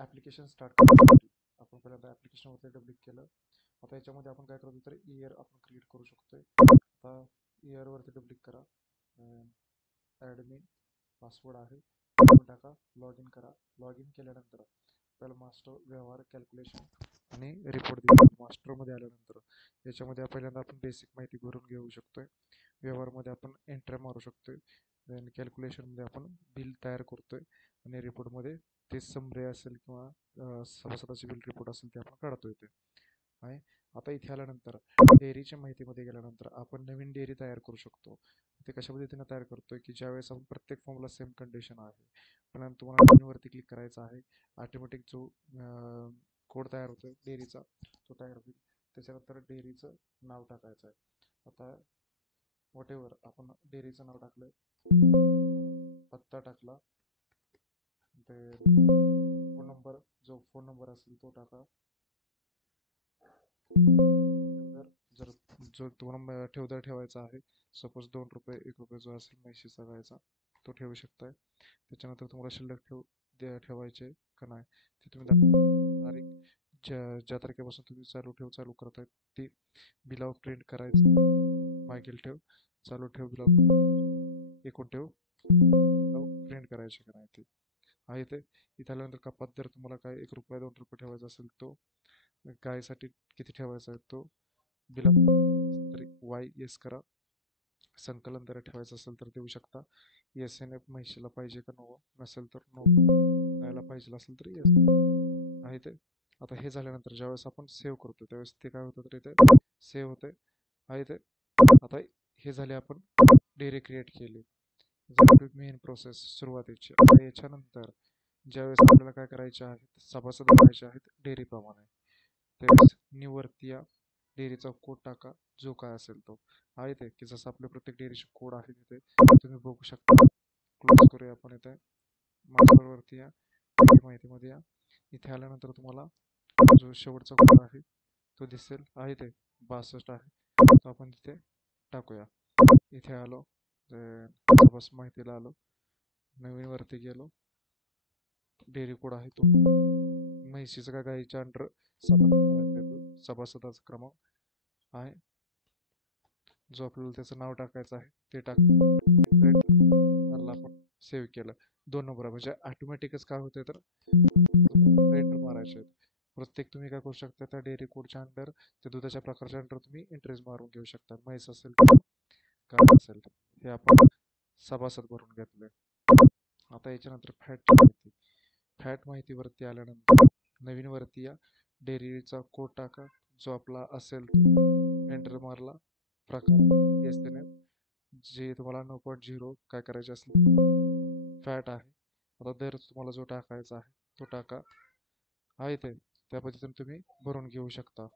Application start करण्यासाठी आपण पहिल्यांदा ॲप्लिकेशनवरती डबल क्लिक केलं. आता याच्यामध्ये आपण काय करतो तर इयर आपण क्रिएट करू शकतोय. आता इयरवरती डबल क्लिक करा. ॲडमिन पासवर्ड आहे तुम्ही टाका. लॉग इन करा. लॉग इन केल्यानंतर आपल्याला मास्टर व्यवहार कॅल्क्युलेशन आणि रिपोर्ट दिला. मास्टरमध्ये आल्यानंतर याच्यामध्ये पहिल्यांदा आपण बेसिक माहिती भरून घेऊ शकतोय. व्यवहारमध्ये आपण एंट्री मारू शकतोय. देन कॅल्क्युलेशनमध्ये आपण बिल तयार करतोय आणि रिपोर्टमध्ये ते समरी असेल किंवा सभासदाचे बिल रिपोर्ट असेल ते आपण काढतोय ते आहे. आता इथे आल्यानंतर डेअरीच्या माहितीमध्ये गेल्यानंतर आपण नवीन डेअरी तयार करू शकतो. ते कशा पद्धतीने तयार करतोय की ज्यावेळेस आपण प्रत्येक फॉर्मला सेम कंडिशन आहे पण तुम्हाला नवीनवरती क्लिक करायचं आहे. ऑटोमॅटिक जो कोड तयार होतोय डेअरीचा तो तयार होईल. त्याच्यानंतर डेअरीचं नाव टाकायचं आहे. आता वॉटेवर आपण डेअरीचं नाव टाकलं, पत्ता टाकला, फोन नंबर जो फोन नंबर असेल तो टाका. जर जो तुम्हाला ठेवायचा आहे सपोज 2 रुपये 1 रुपये जो असेल म्हशीचा गायचा तो ठेवू शकताय. त्याच्यानंतर तुम्हाला शिल्लक ठेवायचे का नाही ते तुम्ही तारीख ज्या तारखेपासून तुम्ही चालू करताय ती बिल ऑफ प्रिंट करायचं. मागील ठेव, चालू ठेव, बिल ऑफ एकूण ठेव प्रिंट करायचे का नाही ते आहे. ते इथे आल्यानंतर कपात जर तुम्हाला काय 1 रुपया 2 रुपये ठेवायचा असेल तो गायसाठी किती ठेवायचा आहे तो बिल तरी वाय येस करा. संकलन जर ठेवायचं असेल तर देऊ शकता. एस एन एफ म्हशीला पाहिजे का नो नसेल तर नो, गायला पाहिजे असेल तर येस आहे ते. आता हे झाल्यानंतर ज्यावेळेस आपण सेव्ह करतो त्यावेळेस ते काय होतं तर इथे सेव्ह होते आहे ते. आता हे झाले आपण डेअरी क्रिएट केली. मेन प्रोसेस सुरुवातीची. आता याच्यानंतर ज्यावेळेस आपल्याला काय करायचे आहे सभासद करायचे आहेत डेअरीप्रमाणे त्यावेळेस न्यू वरती या. डेअरीचा कोड टाका जो काय असेल तो आहे ते की जसं आपले प्रत्येक डेअरीचे कोड आहे तिथे तुम्ही बघू शकता. क्लोज करूया आपण इथे. मास्टरवरती या, माहितीमध्ये या. इथे आल्यानंतर तुम्हाला जो शेवटचा कोड आहे तो दिसेल आहे ते 62 आहे तो आपण तिथे टाकूया. इथे आलो बस माहितीला आलो, नवीन वरती गेलो, डेअरी कोड आहे तो म्हैशीचं का गाईच्या अंडर सभासदाचा क्रमांक आहे जो आपल्याला त्याचं नाव टाकायचं आहे ते आपण सेव्ह केलं. 2 नंबर म्हणजे ऑटोमॅटिकच काय होतंय तर एंटर मारायचे. प्रत्येक तुम्ही काय करू शकता त्या डेअरी कोडच्या अंडर त्या दुधाच्या प्रकारच्या अंडर तुम्ही एंट्रीज मारून घेऊ शकता. म्हैस असेल काय असेल हे आपण सभासद भरून घेतले. आता याच्यानंतर फॅट माहितीवरती आल्यानंतर नवीन वरती या. डेअरीचा कोड टाका जो आपला असेल एंटर मारला. प्रकार जे तुम्हाला 9.0 काय करायचे असेल फॅट आहे. आता दर तुम्हाला जो टाकायचा आहे तो टाका आहे ते त्या पद्धतीने तुम्ही भरून घेऊ शकता.